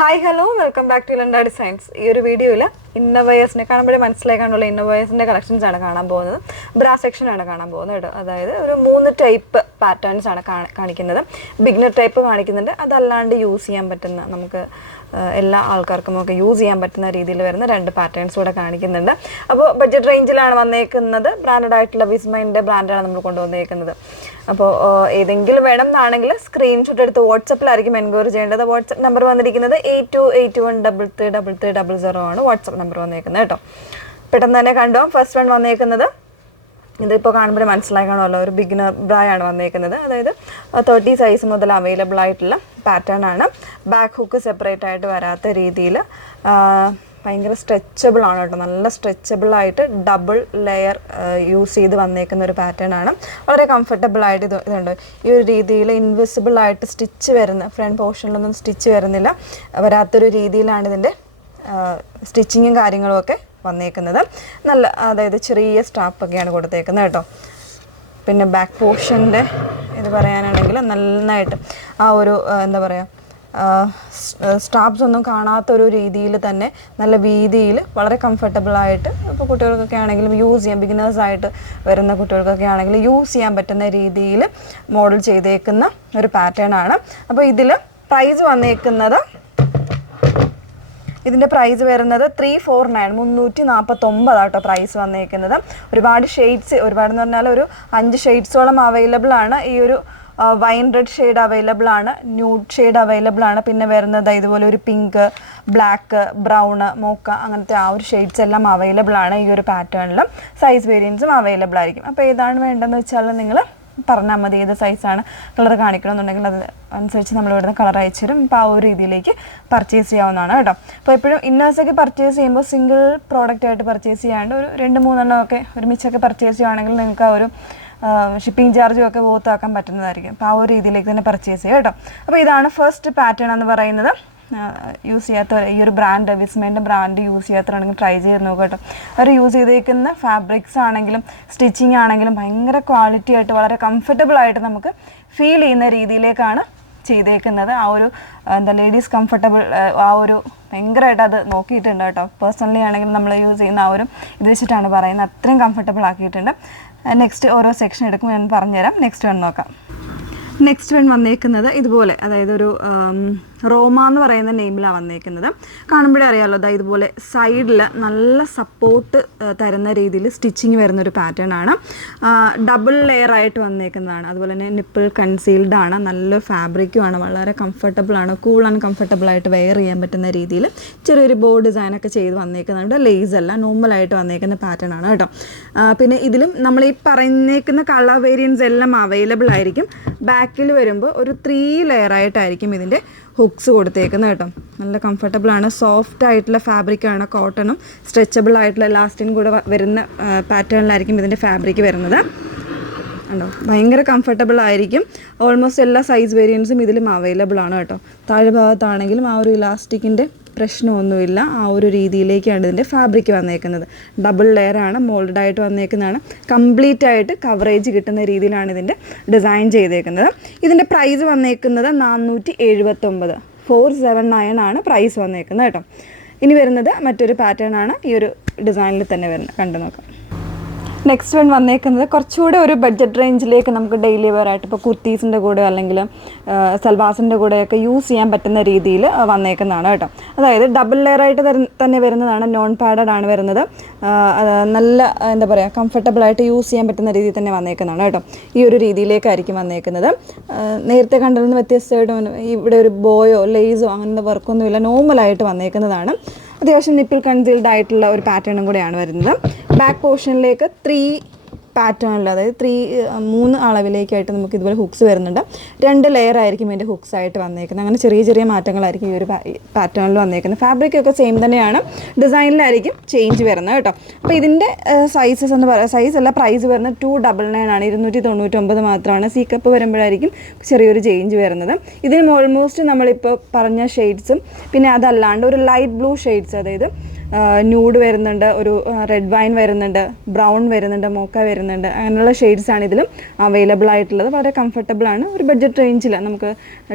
Hi hello welcome back to ലണ്ട designs. ഈ ഒരു വീഡിയോയിൽ ഇന്നോവേഴ്സിനെ കാണുമ്പോഴേ മനസ്സിലാക്കാനുള്ള ഇന്നോവേഴ്സിൻ്റെ കളക്ഷൻസ് ആണ് കാണാൻ പോകുന്നത്. ബ്രാ സെക്ഷനാണ് കാണാൻ പോകുന്നത് കേട്ടോ. അതായത് ഒരു 3 ടൈപ്പ് പാറ്റേൺസ് ആണ് കാണിക്കുന്നത്. ബിഗിനർ ടൈപ്പ് കാണിക്കുന്നുണ്ട്, അതല്ലാണ്ട് യൂസ് ചെയ്യാൻ പറ്റുന്ന നമുക്ക് എല്ലാ ആൾക്കാർക്കും ഒക്കെ യൂസ് ചെയ്യാൻ പറ്റുന്ന രീതിയിൽ വരുന്ന 2 പാറ്റേൺസ് കൂടെ കാണിക്കുന്നുണ്ട്. അപ്പോൾ ബഡ്ജറ്റ് റേഞ്ചിലാണ് വന്നേക്കുന്നത്. ബ്രാൻഡഡ് ആയിട്ടുള്ള വിസ്മയിൻ്റെ ബ്രാൻഡാണ് നമ്മൾ കൊണ്ടുവന്നേക്കുന്നത്. അപ്പോൾ ഏതെങ്കിലും വേണം എന്നാണെങ്കിൽ സ്ക്രീൻഷോട്ട് എടുത്ത് വാട്സപ്പിലായിരിക്കും എൻക്വയറി ചെയ്യേണ്ടത്. വാട്സപ്പ് നമ്പർ വന്നിരിക്കുന്നത് 8281333300 ആണ് വാട്സപ്പ് നമ്പർ വന്നേക്കുന്നത് കേട്ടോ. പെട്ടെന്ന് തന്നെ കണ്ടോ. ഫസ്റ്റ് വൺ വന്നേക്കുന്നത് ഇതിപ്പോൾ കാണുമ്പോൾ മനസ്സിലാക്കണമല്ലോ, ഒരു ബിഗിനർ ബ്രായാണ് വന്നേക്കുന്നത്. അതായത് 30 സൈസ് മുതൽ അവൈലബിൾ ആയിട്ടുള്ള പാറ്റേൺ ആണ്. ബാക്ക് ഹുക്ക് സെപ്പറേറ്റ് ആയിട്ട് വരാത്ത രീതിയിൽ ഭയങ്കര സ്ട്രെച്ചബിൾ ആണ് കേട്ടോ. നല്ല സ്ട്രെച്ചബിൾ ആയിട്ട് ഡബിൾ ലെയർ യൂസ് ചെയ്ത് വന്നേക്കുന്ന ഒരു പാറ്റേൺ ആണ്. വളരെ കംഫർട്ടബിൾ ആയിട്ട് ഇതുണ്ട്. ഈ ഒരു രീതിയിൽ ഇൻവിസിബിൾ ആയിട്ട് സ്റ്റിച്ച് വരുന്ന ഫ്രണ്ട് പോർഷനിലൊന്നും സ്റ്റിച്ച് വരുന്നില്ല, വരാത്തൊരു രീതിയിലാണ് ഇതിൻ്റെ സ്റ്റിച്ചിങ്ങും കാര്യങ്ങളും ഒക്കെ വന്നേക്കുന്നത്. നല്ല അതായത് ചെറിയ സ്റ്റാപ്പൊക്കെയാണ് കൊടുത്തേക്കുന്നത് കേട്ടോ. പിന്നെ ബാക്ക് പോർഷൻ്റെ ഇത് പറയാനാണെങ്കിൽ നന്നായിട്ട് ആ ഒരു എന്താ പറയുക, സ്റ്റാപ്സ് ഒന്നും കാണാത്തൊരു രീതിയിൽ തന്നെ നല്ല വീതിയിൽ വളരെ കംഫർട്ടബിളായിട്ട് ഇപ്പോൾ കുട്ടികൾക്കൊക്കെ ആണെങ്കിലും യൂസ് ചെയ്യാം, ബിഗിനേഴ്സായിട്ട് വരുന്ന കുട്ടികൾക്കൊക്കെ ആണെങ്കിലും യൂസ് ചെയ്യാൻ പറ്റുന്ന രീതിയിൽ മോഡൽ ചെയ്തേക്കുന്ന ഒരു പാറ്റേൺ ആണ്. അപ്പോൾ ഇതിൽ പ്രൈസ് വന്നേക്കുന്നത്, ഇതിൻ്റെ പ്രൈസ് വരുന്നത് 349 ആട്ടോ പ്രൈസ് വന്നേക്കുന്നത്. ഒരുപാട് ഷെയ്ഡ്സ്, ഒരുപാടെന്ന് പറഞ്ഞാൽ ഒരു 5 ഷെയ്ഡ്സോളം അവൈലബിൾ ആണ്. ഈ ഒരു വൈൻ റെഡ് ഷെയ്ഡ് അവൈലബിൾ ആണ്, ന്യൂഡ് ഷെയ്ഡ് അവൈലബിൾ ആണ്, പിന്നെ വരുന്നത് ഇതുപോലെ ഒരു പിങ്ക്, ബ്ലാക്ക്, ബ്രൗണ്, മോക്ക, അങ്ങനത്തെ ആ ഒരു ഷെയ്ഡ്സ് എല്ലാം അവൈലബിൾ ആണ്. ഈ ഒരു പാറ്റേണിലും സൈസ് വേരിയൻസും അവൈലബിൾ ആയിരിക്കും. അപ്പോൾ ഏതാണ് വേണ്ടതെന്ന് വെച്ചാൽ നിങ്ങൾ പറഞ്ഞാൽ മതി. ഏത് സൈസാണ് കളർ കാണിക്കണമെന്നുണ്ടെങ്കിൽ അത് അനുസരിച്ച് നമ്മൾ ഇവിടുന്ന് കളർ അയച്ചു തരും. അപ്പോൾ ആ ഒരു രീതിയിലേക്ക് പർച്ചേസ് ചെയ്യാവുന്നതാണ് കേട്ടോ. അപ്പോൾ എപ്പോഴും ഇന്നേഴ്സൊക്കെ പർച്ചേസ് ചെയ്യുമ്പോൾ സിംഗിൾ പ്രോഡക്റ്റ് ആയിട്ട് പർച്ചേസ് ചെയ്യാണ്ട് ഒരു 2-3 ഒക്കെ ഒരുമിച്ചൊക്കെ പർച്ചേസ് ചെയ്യുകയാണെങ്കിൽ നിങ്ങൾക്ക് ആ ഒരു ഷിപ്പിംഗ് ചാർജും ഒക്കെ ബോത്താക്കാൻ പറ്റുന്നതായിരിക്കും. അപ്പോൾ ആ ഒരു രീതിയിലേക്ക് തന്നെ പർച്ചേസ് ചെയ്യുക കേട്ടോ. അപ്പോൾ ഇതാണ് ഫസ്റ്റ് പാറ്റേൺ എന്ന് പറയുന്നത്. യൂസ് ചെയ്യാത്ത ഈ ഒരു ബ്രാൻഡ് വിസ്മയിൻ്റെ ബ്രാൻഡ് യൂസ് ചെയ്യാത്തവരാണെങ്കിൽ ട്രൈ ചെയ്ത് നോക്കുക കേട്ടോ. അവർ യൂസ് ചെയ്തേക്കുന്ന ഫാബ്രിക്സ് ആണെങ്കിലും സ്റ്റിച്ചിങ് ആണെങ്കിലും ഭയങ്കര ക്വാളിറ്റി ആയിട്ട് വളരെ കംഫർട്ടബിളായിട്ട് നമുക്ക് ഫീൽ ചെയ്യുന്ന രീതിയിലേക്കാണ് ചെയ്തേക്കുന്നത്. ആ ഒരു എന്താ ലേഡീസ് കംഫർട്ടബിൾ ആ ഒരു ഭയങ്കരമായിട്ട് അത് നോക്കിയിട്ടുണ്ട് കേട്ടോ. പേഴ്സണലി ആണെങ്കിൽ നമ്മൾ യൂസ് ചെയ്യുന്ന ആ ഒരു ഇത് വെച്ചിട്ടാണ് പറയുന്നത്, അത്രയും കംഫർട്ടബിൾ ആക്കിയിട്ടുണ്ട്. നെക്സ്റ്റ് ഓരോ സെക്ഷൻ എടുക്കുമ്പോൾ ഞാൻ പറഞ്ഞുതരാം. നെക്സ്റ്റ് വൺ നോക്കാം. നെക്സ്റ്റ് വൺ വന്നേക്കുന്നത് ഇതുപോലെ, അതായത് ഒരു റോമ എന്ന് പറയുന്ന നെയിമിലാണ് വന്നേക്കുന്നത്. കാണുമ്പോഴേ അറിയാമല്ലോ, അതായത് ഇതുപോലെ സൈഡിൽ നല്ല സപ്പോർട്ട് തരുന്ന രീതിയിൽ സ്റ്റിച്ചിങ് വരുന്നൊരു പാറ്റേൺ ആണ്. ഡബിൾ ലെയർ ആയിട്ട് വന്നേക്കുന്നതാണ്. അതുപോലെ തന്നെ നിപ്പിൾ കൺസീൽഡ് ആണ്. നല്ല ഫാബ്രിക്കുമാണ്, വളരെ കംഫർട്ടബിളാണ്, കൂൾ ആൻഡ് കംഫർട്ടബിളായിട്ട് വെയർ ചെയ്യാൻ പറ്റുന്ന രീതിയിൽ ചെറിയൊരു ബോ ഡിസൈനൊക്കെ ചെയ്ത് വന്നേക്കുന്നുണ്ട്. ലേസ് അല്ല, നോർമലായിട്ട് വന്നേക്കുന്ന പാറ്റേൺ ആണ് കേട്ടോ. പിന്നെ ഇതിലും നമ്മൾ ഈ പറഞ്ഞേക്കുന്ന കളർ വേരിയൻസ് എല്ലാം അവൈലബിൾ ആയിരിക്കും. ബാക്കിൽ വരുമ്പോൾ ഒരു 3 ലെയർ ആയിട്ടായിരിക്കും ഇതിൻ്റെ ഹുക്സ് കൊടുത്തേക്കുന്നത് കേട്ടോ. നല്ല കംഫർട്ടബിളാണ്, സോഫ്റ്റ് ആയിട്ടുള്ള ഫാബ്രിക്കാണ്, കോട്ടണും സ്ട്രെച്ചബിൾ ആയിട്ടുള്ള ഇലാസ്റ്റിനും കൂടെ വരുന്ന പാറ്റേണിലായിരിക്കും ഇതിൻ്റെ ഫാബ്രിക് വരുന്നത്. ഉണ്ടോ, ഭയങ്കര കംഫർട്ടബിൾ ആയിരിക്കും. ഓൾമോസ്റ്റ് എല്ലാ സൈസ് വേരിയൻസും ഇതിലും അവൈലബിൾ ആണ് കേട്ടോ. താഴെ ഭാഗത്താണെങ്കിലും ആ ഒരു ഇലാസ്റ്റിക്കിൻ്റെ പ്രശ്നമൊന്നുമില്ല. ആ ഒരു രീതിയിലേക്കാണ് ഇതിൻ്റെ ഫാബ്രിക് വന്നേക്കുന്നത്. ഡബിൾ ലെയറാണ്, മോൾഡ് ആയിട്ട് വന്നേക്കുന്നതാണ്. കംപ്ലീറ്റ് ആയിട്ട് കവറേജ് കിട്ടുന്ന രീതിയിലാണ് ഇതിൻ്റെ ഡിസൈൻ ചെയ്തേക്കുന്നത്. ഇതിൻ്റെ പ്രൈസ് വന്നേക്കുന്നത് 479, 479 ആണ് പ്രൈസ് വന്നേക്കുന്നത് കേട്ടോ. ഇനി വരുന്നത് മറ്റൊരു പാറ്റേൺ ആണ്, ഈ ഒരു ഡിസൈനിൽ തന്നെ വരുന്നത്, കണ്ടു നോക്കാം. നെക്സ്റ്റ് വൺ വന്നേക്കുന്നത് കുറച്ചുകൂടെ ഒരു ബഡ്ജറ്റ് റേഞ്ചിലേക്ക് നമുക്ക് ഡെയിലി വെയർ ആയിട്ട് ഇപ്പോൾ കുർത്തീസിൻ്റെ കൂടെ അല്ലെങ്കിൽ സൽവാസിൻ്റെ കൂടെയൊക്കെ യൂസ് ചെയ്യാൻ പറ്റുന്ന രീതിയിൽ വന്നേക്കുന്നതാണ് കേട്ടോ. അതായത് ഡബിൾ ലെയർ ആയിട്ട് തന്നെ വരുന്നതാണ്, നോൺ പാഡഡ് ആണ് വരുന്നത്. നല്ല എന്താ പറയുക, കംഫർട്ടബിളായിട്ട് യൂസ് ചെയ്യാൻ പറ്റുന്ന രീതിയിൽ തന്നെ വന്നേക്കുന്നതാണ് കേട്ടോ. ഈ ഒരു രീതിയിലേക്കായിരിക്കും വന്നേക്കുന്നത്. നേരത്തെ കണ്ടതിൽ നിന്ന് വ്യത്യസ്തമായിട്ട് ഇവിടെ ഒരു ബോയോ ലേസോ അങ്ങനത്തെ വർക്കൊന്നുമില്ല, നോർമലായിട്ട് വന്നേക്കുന്നതാണ്. അത്യാവശ്യം നിപ്പിൾ കൺസീൽഡ് ആയിട്ടുള്ള ഒരു പാറ്റേണും കൂടെയാണ് വരുന്നത്. ബാക്ക് പോർഷനിലേക്ക് 3 പാറ്റേണിൽ, അതായത് 3 അളവിലേക്കായിട്ട് നമുക്ക് ഇതുപോലെ ഹുക്സ് വരുന്നുണ്ട്. 2 ലെയർ ആയിരിക്കും ഇതിൻ്റെ ഹുക്സ് ആയിട്ട് വന്നേക്കുന്നത്. അങ്ങനെ ചെറിയ ചെറിയ മാറ്റങ്ങളായിരിക്കും ഈ ഒരു പാറ്റേണിൽ വന്നേക്കുന്നത്. ഫാബ്രിക്കൊക്കെ സെയിം തന്നെയാണ്, ഡിസൈനിലായിരിക്കും ചേഞ്ച് വരുന്നത് കേട്ടോ. അപ്പോൾ ഇതിൻ്റെ സൈസസ് എന്ന് പറയുക, സൈസ് അല്ല, പ്രൈസ് വരുന്നത് 299 ആണ്, 299 മാത്രമാണ്. സി കപ്പ് വരുമ്പോഴായിരിക്കും ചെറിയൊരു ചേഞ്ച് വരുന്നത്. ഇതിന് ഓൾമോസ്റ്റ് നമ്മളിപ്പോൾ പറഞ്ഞ ഷെയ്ഡ്സും പിന്നെ അതല്ലാണ്ട് ഒരു ലൈറ്റ് ബ്ലൂ ഷെയ്ഡ്സ്, അതായത് ന്യൂഡ് വരുന്നുണ്ട്, ഒരു റെഡ് വൈൻ വരുന്നുണ്ട്, ബ്രൗൺ വരുന്നുണ്ട്, മോക്ക വരുന്നുണ്ട്, അങ്ങനെയുള്ള ഷെയ്ഡ്സാണ് ഇതിലും അവൈലബിൾ ആയിട്ടുള്ളത്. വളരെ കംഫർട്ടബിളാണ്, ഒരു ബഡ്ജറ്റ് റേഞ്ചിൽ നമുക്ക്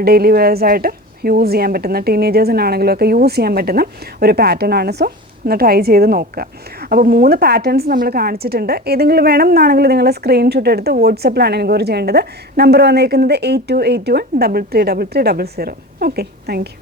ഡെയിലി വെയേഴ്സായിട്ട് യൂസ് ചെയ്യാൻ പറ്റുന്ന, ടീനേജേഴ്സിനാണെങ്കിലും ഒക്കെ യൂസ് ചെയ്യാൻ പറ്റുന്ന ഒരു പാറ്റേൺ ആണ്. സോ ഒന്ന് ട്രൈ ചെയ്ത് നോക്കുക. അപ്പോൾ 3 പാറ്റേൺസ് നമ്മൾ കാണിച്ചിട്ടുണ്ട്. ഏതെങ്കിലും വേണം എന്നാണെങ്കിൽ നിങ്ങൾ സ്ക്രീൻഷോട്ട് എടുത്ത് വാട്സപ്പിലാണ് എൻക്വയറി ചെയ്യേണ്ടത്. നമ്പർ വന്നേക്കുന്നത് 8281333300. Okay, thank you.